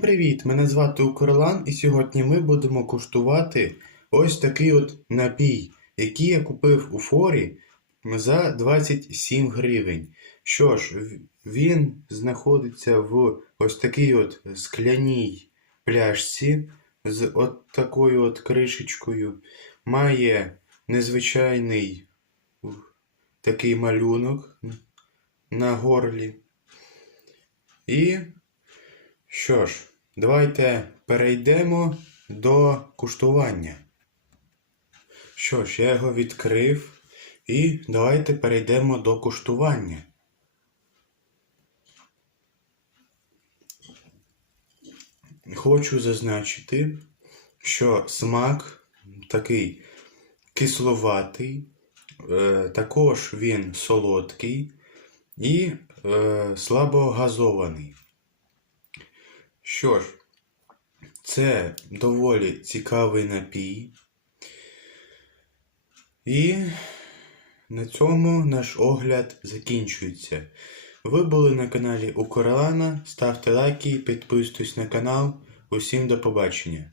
привіт! Мене звати Укрлан, і сьогодні ми будемо куштувати ось такий от напій, який я купив у форі за 27 гривень. Що ж, він знаходиться в ось такій от скляній пляшці з от такою от кришечкою. Має незвичайний такий малюнок на горлі. І що ж, давайте перейдемо до куштування. Що ж, я його відкрив, і давайте перейдемо до куштування. Хочу зазначити, що смак такий кисловатий, е, також він солодкий і е, слабогазований. Що ж, це доволі цікавий напій. І на цьому наш огляд закінчується. Ви були на каналі Укрлана. Ставте лайки, підписуйтесь на канал. Усім до побачення.